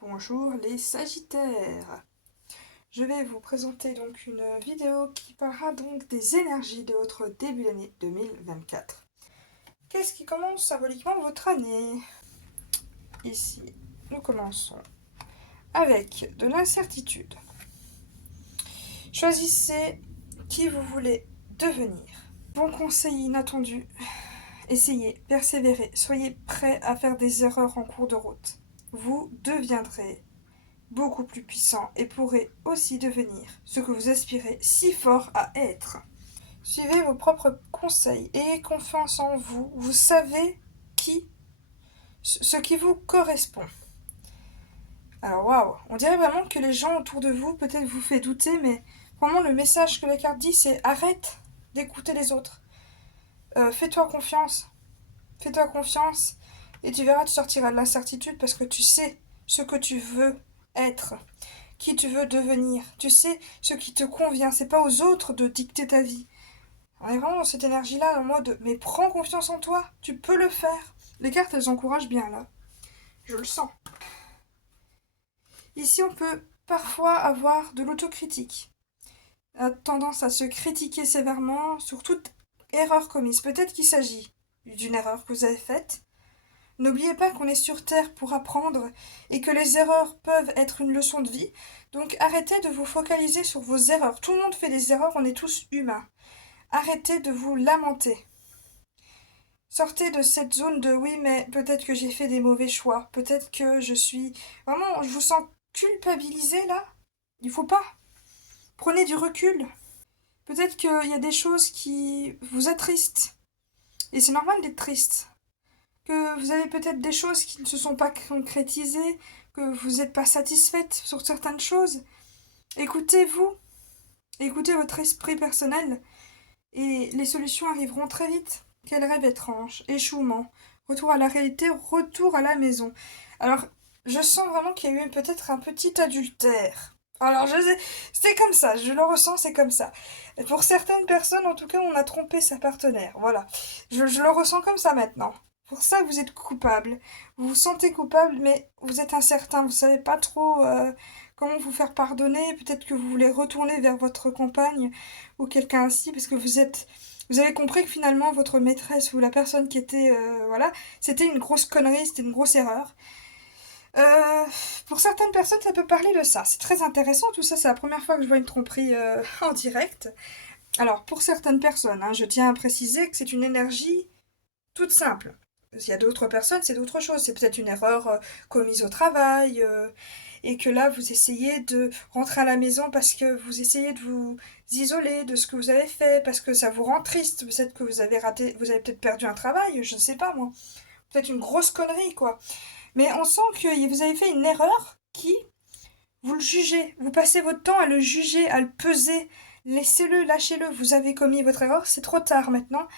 Bonjour les Sagittaires. Je vais vous présenter donc une vidéo qui parlera donc des énergies de votre début d'année 2024. Qu'est-ce qui commence symboliquement votre année? Ici, nous commençons avec de l'incertitude. Choisissez qui vous voulez devenir. Bon conseil inattendu. Essayez, persévérez, soyez prêts à faire des erreurs en cours de route. Vous deviendrez beaucoup plus puissant et pourrez aussi devenir ce que vous aspirez si fort à être. Suivez vos propres conseils et ayez confiance en vous. Vous savez ce qui vous correspond. Alors waouh, on dirait vraiment que les gens autour de vous peut-être vous fait douter, mais vraiment le message que la carte dit c'est arrête d'écouter les autres. Fais-toi confiance. Fais-toi confiance et tu verras, tu sortiras de l'incertitude parce que tu sais ce que tu veux être, qui tu veux devenir. Tu sais ce qui te convient. C'est pas aux autres de dicter ta vie. On est vraiment dans cette énergie-là, en mode mais prends confiance en toi, tu peux le faire. Les cartes, elles encouragent bien là. Je le sens. Ici, on peut parfois avoir de l'autocritique. Tendance à se critiquer sévèrement sur toute erreur commise. Peut-être qu'il s'agit d'une erreur que vous avez faite. N'oubliez pas qu'on est sur Terre pour apprendre et que les erreurs peuvent être une leçon de vie. Donc arrêtez de vous focaliser sur vos erreurs. Tout le monde fait des erreurs, on est tous humains. Arrêtez de vous lamenter. Sortez de cette zone de oui, mais peut-être que j'ai fait des mauvais choix. Peut-être que je suis... Vraiment, je vous sens culpabilisé là. Il faut pas. Prenez du recul. Peut-être qu'il y a des choses qui vous attristent. Et c'est normal d'être triste. Que vous avez peut-être des choses qui ne se sont pas concrétisées, que vous n'êtes pas satisfaite sur certaines choses. Écoutez-vous, écoutez votre esprit personnel et les solutions arriveront très vite. Quel rêve étrange, échouement, retour à la réalité, retour à la maison. Alors, je sens vraiment qu'il y a eu peut-être un petit adultère. Alors, c'est comme ça, je le ressens, c'est comme ça. Pour certaines personnes, en tout cas, on a trompé sa partenaire. Voilà, je le ressens comme ça maintenant. Pour ça, vous êtes coupable. Vous vous sentez coupable, mais vous êtes incertain. Vous savez pas trop comment vous faire pardonner. Peut-être que vous voulez retourner vers votre compagne ou quelqu'un ainsi, parce que vous avez compris que finalement votre maîtresse ou la personne qui était, voilà, c'était une grosse connerie, c'était une grosse erreur. Euh, pour certaines personnes, ça peut parler de ça. C'est très intéressant tout ça. C'est la première fois que je vois une tromperie en direct. Alors, pour certaines personnes, hein, je tiens à préciser que c'est une énergie toute simple. S'il y a d'autres personnes, c'est d'autres choses. C'est peut-être une erreur commise au travail et que là, vous essayez de rentrer à la maison parce que vous essayez de vous isoler de ce que vous avez fait, parce que ça vous rend triste. Peut-être que vous avez raté, vous avez peut-être perdu un travail, je ne sais pas moi. Peut-être une grosse connerie, quoi. Mais on sent que vous avez fait une erreur qui, vous le jugez. Vous passez votre temps à le juger, à le peser. Laissez-le, lâchez-le. Vous avez commis votre erreur, c'est trop tard maintenant.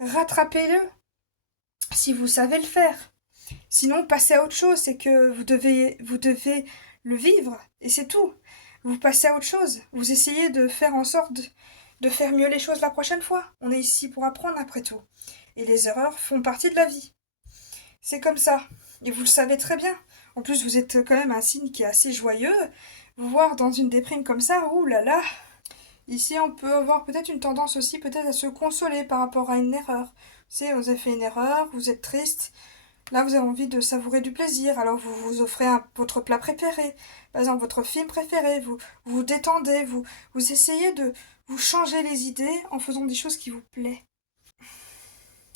Rattrapez-le si vous savez le faire. Sinon, passez à autre chose, c'est que vous devez le vivre, et c'est tout. Vous passez à autre chose. Vous essayez de faire en sorte de faire mieux les choses la prochaine fois. On est ici pour apprendre après tout. Et les erreurs font partie de la vie. C'est comme ça. Et vous le savez très bien. En plus, vous êtes quand même un signe qui est assez joyeux. Vous voir dans une déprime comme ça, ouh là là. Ici, on peut avoir peut-être une tendance aussi peut-être à se consoler par rapport à une erreur. Vous savez, vous avez fait une erreur, vous êtes triste. Là, vous avez envie de savourer du plaisir, alors vous vous offrez votre plat préféré, par exemple votre film préféré, vous vous détendez, vous essayez de vous changer les idées en faisant des choses qui vous plaisent.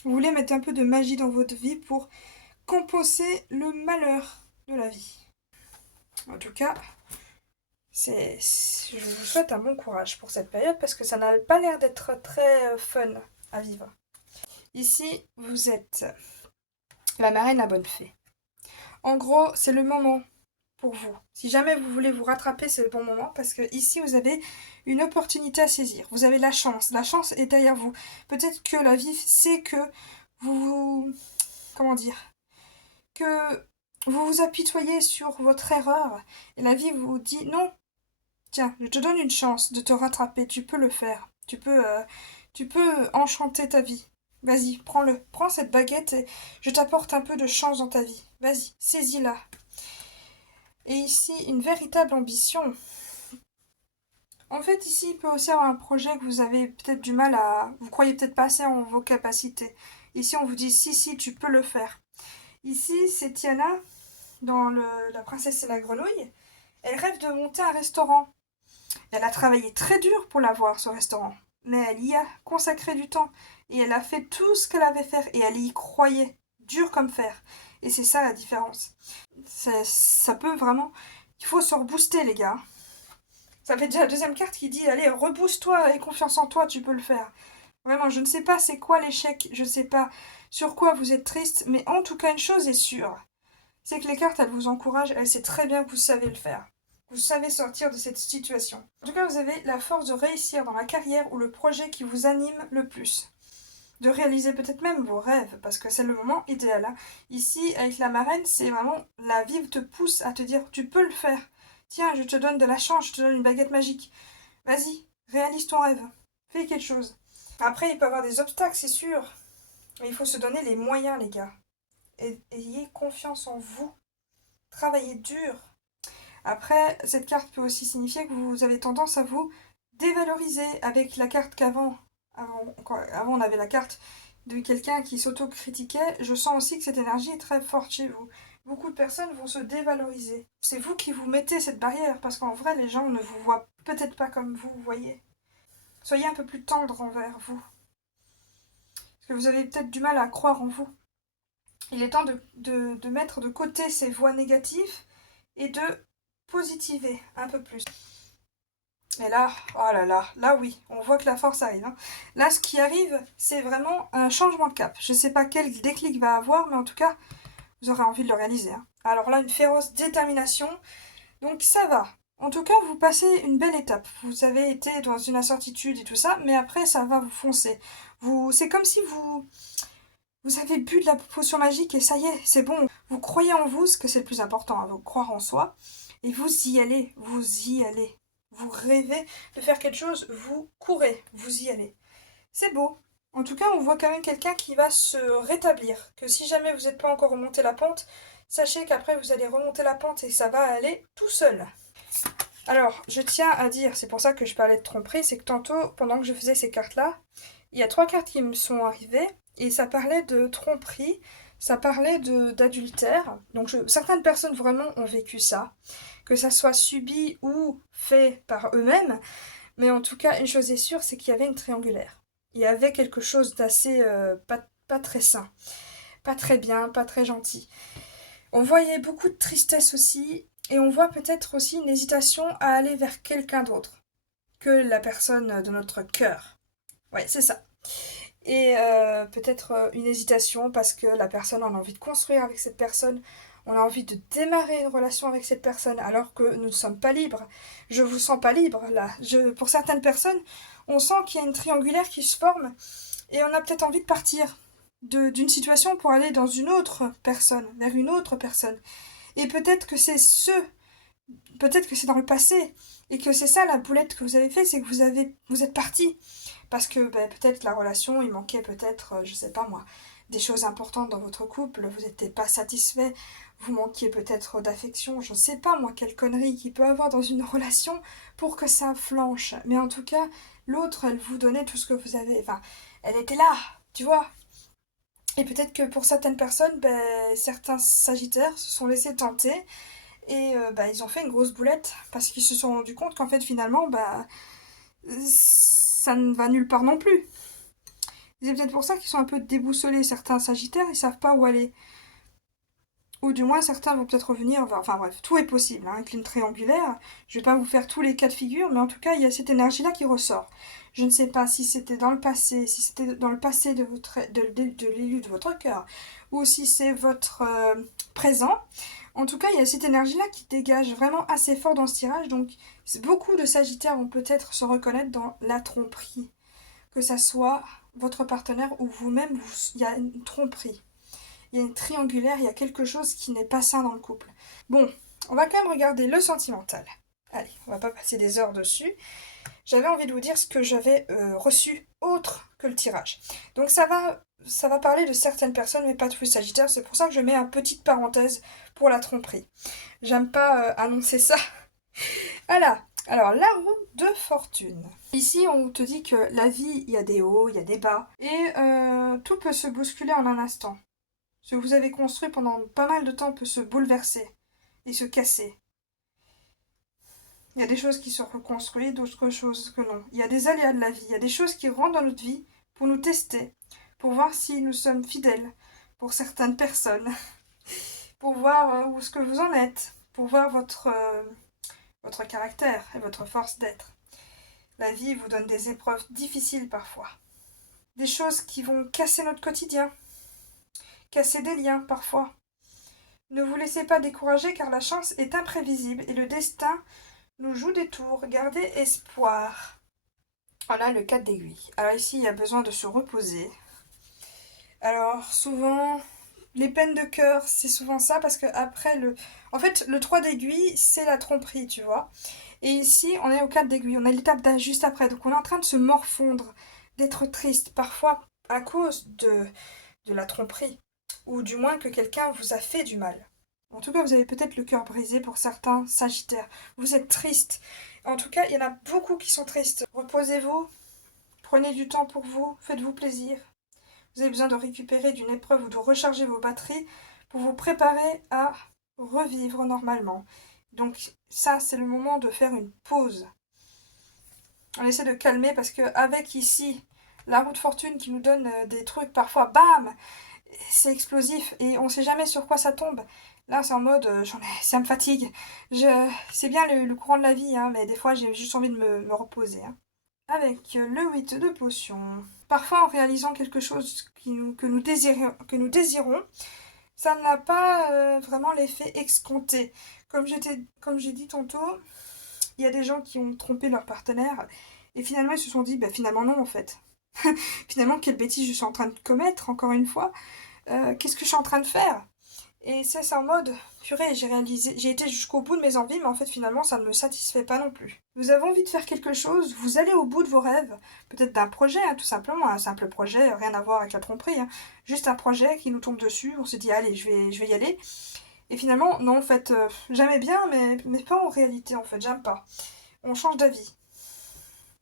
Vous voulez mettre un peu de magie dans votre vie pour compenser le malheur de la vie. En tout cas, je vous souhaite un bon courage pour cette période parce que ça n'a pas l'air d'être très fun à vivre. Ici, vous êtes la marraine à bonne fée. En gros, c'est le moment pour vous. Si jamais vous voulez vous rattraper, c'est le bon moment parce que ici, vous avez une opportunité à saisir. Vous avez la chance. La chance est derrière vous. Peut-être que la vie sait que vous... Comment dire? Que vous vous apitoyez sur votre erreur et la vie vous dit non. Tiens, je te donne une chance de te rattraper. Tu peux le faire. Tu peux enchanter ta vie. Vas-y, prends-le. Prends cette baguette et je t'apporte un peu de chance dans ta vie. Vas-y, saisis-la. Et ici, une véritable ambition. En fait, ici, il peut aussi avoir un projet que vous avez peut-être du mal à... Vous croyez peut-être pas assez en vos capacités. Ici, on vous dit, si, tu peux le faire. Ici, c'est Tiana, dans La princesse et la grenouille. Elle rêve de monter un restaurant. Elle a travaillé très dur pour l'avoir, ce restaurant. Mais elle y a consacré du temps. Et elle a fait tout ce qu'elle avait à faire. Et elle y croyait. Dur comme fer. Et c'est ça la différence. Ça peut vraiment... Il faut se rebooster, les gars. Ça fait déjà la deuxième carte qui dit, allez, rebooste-toi et confiance en toi, tu peux le faire. Vraiment, je ne sais pas c'est quoi l'échec, je ne sais pas sur quoi vous êtes triste, mais en tout cas, une chose est sûre. C'est que les cartes, elles vous encouragent, elles savent très bien que vous savez le faire. Vous savez sortir de cette situation. En tout cas, vous avez la force de réussir dans la carrière ou le projet qui vous anime le plus. De réaliser peut-être même vos rêves, parce que c'est le moment idéal. Hein. Ici, avec la marraine, c'est vraiment la vie te pousse à te dire tu peux le faire. Tiens, je te donne de la chance, je te donne une baguette magique. Vas-y, réalise ton rêve. Fais quelque chose. Après, il peut y avoir des obstacles, c'est sûr. Mais il faut se donner les moyens, les gars. Et ayez confiance en vous. Travaillez dur. Après, cette carte peut aussi signifier que vous avez tendance à vous dévaloriser avec la carte qu'avant. Avant, on avait la carte de quelqu'un qui s'autocritiquait. Je sens aussi que cette énergie est très forte chez vous. Beaucoup de personnes vont se dévaloriser. C'est vous qui vous mettez cette barrière parce qu'en vrai, les gens ne vous voient peut-être pas comme vous voyez. Soyez un peu plus tendre envers vous. Parce que vous avez peut-être du mal à croire en vous. Il est temps de mettre de côté ces voix négatives et de positiver un peu plus. Et là, oh là oui, on voit que la force arrive. Hein. Là, ce qui arrive, c'est vraiment un changement de cap. Je ne sais pas quel déclic va avoir, mais en tout cas, vous aurez envie de le réaliser. Hein. Alors là, une féroce détermination. Donc ça va. En tout cas, vous passez une belle étape. Vous avez été dans une incertitude et tout ça, mais après, ça va vous foncer. C'est comme si vous avez bu de la potion magique et ça y est, c'est bon. Vous croyez en vous, ce que c'est le plus important, hein, vous croire en soi. Et vous y allez, vous y allez. Vous rêvez de faire quelque chose, vous courez, vous y allez. C'est beau. En tout cas, on voit quand même quelqu'un qui va se rétablir. Que si jamais vous n'êtes pas encore remonté la pente, sachez qu'après vous allez remonter la pente et ça va aller tout seul. Alors, je tiens à dire, c'est pour ça que je parlais de tromperie, c'est que tantôt, pendant que je faisais ces cartes-là, il y a 3 cartes qui me sont arrivées et ça parlait de tromperie, ça parlait d'adultère. Donc certaines personnes vraiment ont vécu ça, que ça soit subi ou fait par eux-mêmes, mais en tout cas, une chose est sûre, c'est qu'il y avait une triangulaire. Il y avait quelque chose d'assez pas très sain, pas très bien, pas très gentil. On voyait beaucoup de tristesse aussi, et on voit peut-être aussi une hésitation à aller vers quelqu'un d'autre que la personne de notre cœur. Ouais, c'est ça. Et peut-être une hésitation parce que la personne, on a envie de construire avec cette personne, on a envie de démarrer une relation avec cette personne alors que nous ne sommes pas libres. Je vous sens pas libre là. Pour certaines personnes, on sent qu'il y a une triangulaire qui se forme et on a peut-être envie de partir d'une situation pour aller dans une autre personne, vers une autre personne. Et peut-être que peut-être que c'est dans le passé et que c'est ça la boulette que vous avez fait, c'est que vous êtes parti parce que peut-être la relation, il manquait peut-être, je sais pas moi, des choses importantes dans votre couple, vous n'étiez pas satisfait, vous manquiez peut-être d'affection, je ne sais pas moi quelle connerie qu'il peut avoir dans une relation pour que ça flanche. Mais en tout cas, l'autre, elle vous donnait tout ce que vous avez, enfin, elle était là, tu vois. Et peut-être que pour certaines personnes, certains sagittaires se sont laissés tenter et ils ont fait une grosse boulette parce qu'ils se sont rendus compte qu'en fait finalement, ça ne va nulle part non plus. C'est peut-être pour ça qu'ils sont un peu déboussolés. Certains sagittaires, ils savent pas où aller. Ou du moins, certains vont peut-être revenir. Enfin bref, tout est possible. Hein, avec une triangulaire, je vais pas vous faire tous les cas de figure, mais en tout cas, il y a cette énergie-là qui ressort. Je ne sais pas si c'était dans le passé, si c'était dans le passé de l'élu de votre cœur, ou si c'est votre présent. En tout cas, il y a cette énergie-là qui dégage vraiment assez fort dans ce tirage. Donc, beaucoup de sagittaires vont peut-être se reconnaître dans la tromperie. Que ça soit votre partenaire ou vous-même, il y a une tromperie. Il y a une triangulaire, il y a quelque chose qui n'est pas sain dans le couple. Bon, on va quand même regarder le sentimental. Allez, on va pas passer des heures dessus. J'avais envie de vous dire ce que j'avais reçu autre que le tirage. Donc ça va parler de certaines personnes, mais pas tous les Sagittaires. C'est pour ça que je mets une petite parenthèse pour la tromperie. J'aime pas annoncer ça. Voilà. Alors, la roue de fortune. Ici, on te dit que la vie, il y a des hauts, il y a des bas, et tout peut se bousculer en un instant. Ce que vous avez construit pendant pas mal de temps peut se bouleverser et se casser. Il y a des choses qui sont reconstruites, d'autres choses que non. Il y a des aléas de la vie, il y a des choses qui rentrent dans notre vie pour nous tester, pour voir si nous sommes fidèles pour certaines personnes, pour voir où est-ce que vous en êtes, pour voir votre caractère et votre force d'être. La vie vous donne des épreuves difficiles parfois. Des choses qui vont casser notre quotidien, casser des liens parfois. Ne vous laissez pas décourager car la chance est imprévisible et le destin nous joue des tours. Gardez espoir. Voilà le 4 d'aiguille. Alors ici, il y a besoin de se reposer. Alors souvent, les peines de cœur, c'est souvent ça parce que après En fait, le 3 d'aiguille, c'est la tromperie, tu vois. Et ici, on est au 4 d'aiguille. On a l'étape juste après. Donc on est en train de se morfondre, d'être triste. Parfois à cause de la tromperie. Ou du moins que quelqu'un vous a fait du mal. En tout cas, vous avez peut-être le cœur brisé pour certains Sagittaires. Vous êtes triste. En tout cas, il y en a beaucoup qui sont tristes. Reposez-vous, prenez du temps pour vous, faites-vous plaisir. Vous avez besoin de récupérer d'une épreuve ou de recharger vos batteries pour vous préparer à revivre normalement. Donc ça, c'est le moment de faire une pause. On essaie de calmer parce que avec ici la roue de fortune qui nous donne des trucs parfois, bam, c'est explosif et on sait jamais sur quoi ça tombe. Là, c'est en mode, ça me fatigue. C'est bien le courant de la vie, hein, mais des fois, j'ai juste envie de me reposer. Hein. Avec le 8 de potion. Parfois, en réalisant quelque chose que nous désirons, ça n'a pas vraiment l'effet escompté. Comme j'ai dit tantôt, il y a des gens qui ont trompé leur partenaire et finalement, ils se sont dit, bah finalement non, en fait. Finalement, quelle bêtise je suis en train de commettre, encore une fois. Qu'est-ce que je suis en train de faire? Et c'est en mode, purée, j'ai été jusqu'au bout de mes envies, mais en fait finalement ça ne me satisfait pas non plus. Vous avez envie de faire quelque chose, vous allez au bout de vos rêves, peut-être d'un projet, hein, tout simplement, un simple projet, rien à voir avec la tromperie, hein. Juste un projet qui nous tombe dessus, on se dit allez, je vais y aller. Et finalement, non, en fait, j'aimais bien, mais pas en réalité, en fait, j'aime pas. On change d'avis.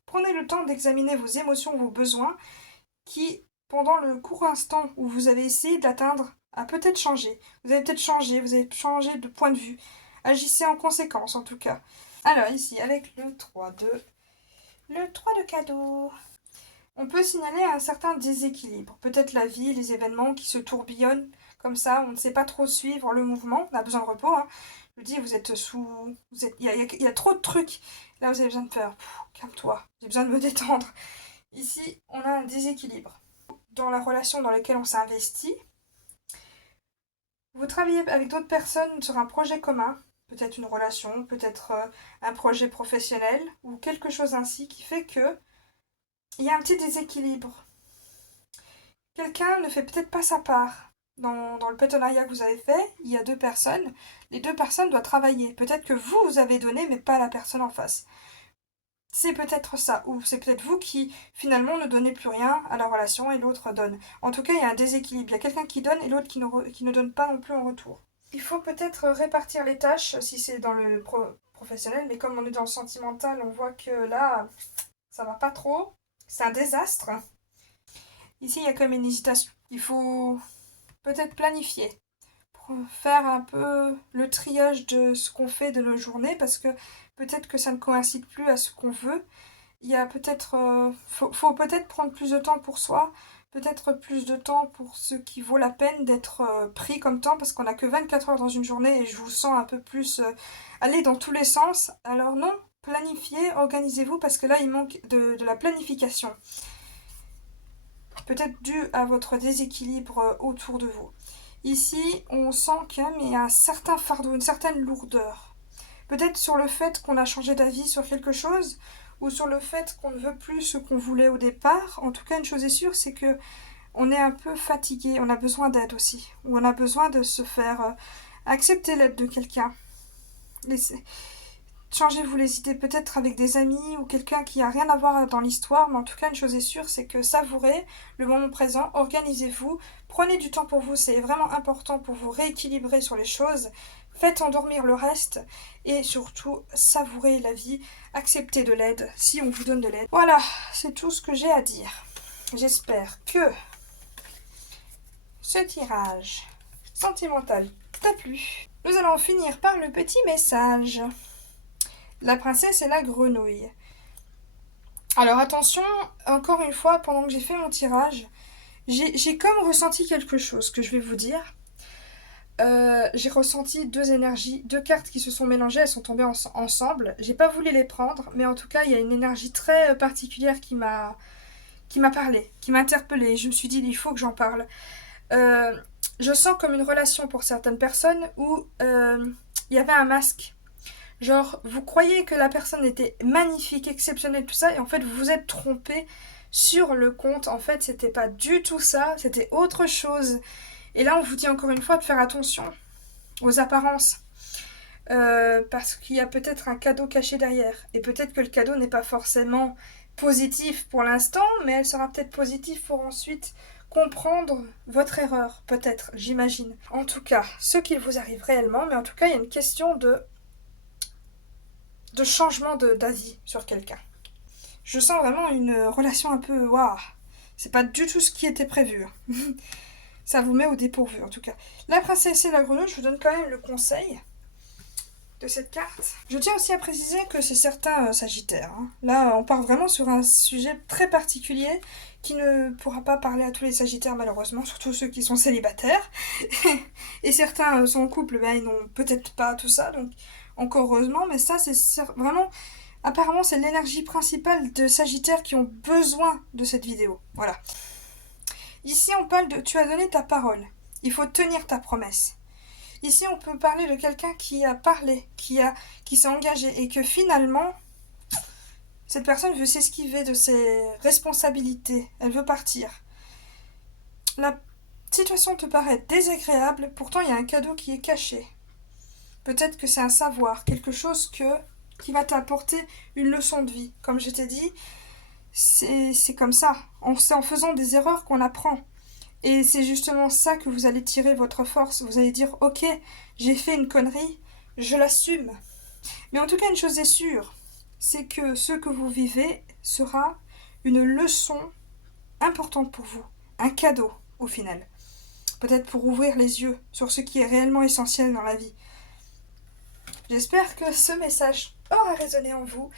Prenez le temps d'examiner vos émotions, vos besoins, qui, pendant le court instant où vous avez essayé d'atteindre, a peut-être changé. Vous avez peut-être changé, vous avez changé de point de vue. Agissez en conséquence, en tout cas. Alors, ici, avec le 3 de cadeau. On peut signaler un certain déséquilibre. Peut-être la vie, les événements qui se tourbillonnent comme ça, on ne sait pas trop suivre le mouvement. On a besoin de repos, hein. Je vous dis, vous êtes sous... Il y a trop de trucs. Là, vous avez besoin de faire... Calme-toi, j'ai besoin de me détendre. Ici, on a un déséquilibre. Dans la relation dans laquelle on s'est investi, vous travaillez avec d'autres personnes sur un projet commun, peut-être une relation, peut-être un projet professionnel, ou quelque chose ainsi qui fait que il y a un petit déséquilibre. Quelqu'un ne fait peut-être pas sa part. Dans le partenariat que vous avez fait, il y a deux personnes. Les deux personnes doivent travailler. Peut-être que vous avez donné, mais pas la personne en face. C'est peut-être ça, ou c'est peut-être vous qui finalement ne donnez plus rien à la relation et l'autre donne. En tout cas, il y a un déséquilibre. Il y a quelqu'un qui donne et l'autre qui ne donne pas non plus en retour. Il faut peut-être répartir les tâches si c'est dans le professionnel, mais comme on est dans le sentimental, on voit que là, ça va pas trop. C'est un désastre. Ici, il y a comme une hésitation. Il faut peut-être planifier pour faire un peu le triage de ce qu'on fait de nos journées parce que peut-être que ça ne coïncide plus à ce qu'on veut. Il y a peut-être... faut peut-être prendre plus de temps pour soi, peut-être plus de temps pour ce qui vaut la peine d'être pris comme temps parce qu'on n'a que 24 heures dans une journée et je vous sens un peu plus aller dans tous les sens. Alors non, planifiez, organisez-vous parce que là, il manque de la planification. Peut-être dû à votre déséquilibre autour de vous. Ici, on sent qu'il y a un certain fardeau, une certaine lourdeur. Peut-être sur le fait qu'on a changé d'avis sur quelque chose, ou sur le fait qu'on ne veut plus ce qu'on voulait au départ. En tout cas, une chose est sûre, c'est que on est un peu fatigué, on a besoin d'aide aussi, ou on a besoin de se faire accepter l'aide de quelqu'un. changez-vous les idées peut-être avec des amis ou quelqu'un qui a rien à voir dans l'histoire, mais en tout cas une chose est sûre, c'est que savourez le moment présent, organisez-vous, prenez du temps pour vous, c'est vraiment important pour vous rééquilibrer sur les choses, faites endormir le reste et surtout savourez la vie, acceptez de l'aide si on vous donne de l'aide. Voilà, c'est tout ce que j'ai à dire. J'espère que ce tirage sentimental t'a plu. Nous allons finir par le petit message. La princesse et la grenouille. Alors attention, encore une fois, pendant que j'ai fait mon tirage, j'ai comme ressenti quelque chose que je vais vous dire. J'ai ressenti deux énergies, deux cartes qui se sont mélangées, elles sont tombées ensemble. J'ai pas voulu les prendre, mais en tout cas, il y a une énergie très particulière qui m'a parlé, qui m'a interpellée. Je me suis dit, il faut que j'en parle. Je sens comme une relation pour certaines personnes où il y avait un masque. Genre, vous croyez que la personne était magnifique, exceptionnelle, tout ça, et en fait, vous vous êtes trompé sur le compte. En fait, c'était pas du tout ça, c'était autre chose. Et là, on vous dit encore une fois de faire attention aux apparences. Parce qu'il y a peut-être un cadeau caché derrière. Et peut-être que le cadeau n'est pas forcément positif pour l'instant, mais elle sera peut-être positive pour ensuite comprendre votre erreur, peut-être, j'imagine. En tout cas, ce qu'il vous arrive réellement, mais en tout cas, il y a une question de changement d'avis sur quelqu'un. Je sens vraiment une relation un peu waouh. C'est pas du tout ce qui était prévu. Ça vous met au dépourvu en tout cas. La princesse et la grenouille, je vous donne quand même le conseil de cette carte. Je tiens aussi à préciser que c'est certains sagittaires. Hein. Là, on part vraiment sur un sujet très particulier qui ne pourra pas parler à tous les sagittaires malheureusement, surtout ceux qui sont célibataires. Et certains sont en couple, ben, ils n'ont peut-être pas tout ça, donc encore heureusement, mais ça c'est vraiment... Apparemment c'est l'énergie principale de sagittaires qui ont besoin de cette vidéo. Voilà. Ici on parle de tu as donné ta parole. Il faut tenir ta promesse. Ici, on peut parler de quelqu'un qui a parlé, qui s'est engagé et que finalement, cette personne veut s'esquiver de ses responsabilités. Elle veut partir. La situation te paraît désagréable, pourtant il y a un cadeau qui est caché. Peut-être que c'est un savoir, quelque chose qui va t'apporter une leçon de vie. Comme je t'ai dit, c'est comme ça. C'est en faisant des erreurs qu'on apprend. Et c'est justement ça que vous allez tirer votre force. Vous allez dire, ok, j'ai fait une connerie, je l'assume. Mais en tout cas, une chose est sûre, c'est que ce que vous vivez sera une leçon importante pour vous. Un cadeau, au final. Peut-être pour ouvrir les yeux sur ce qui est réellement essentiel dans la vie. J'espère que ce message aura résonné en vous.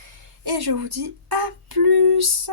Et je vous dis à plus.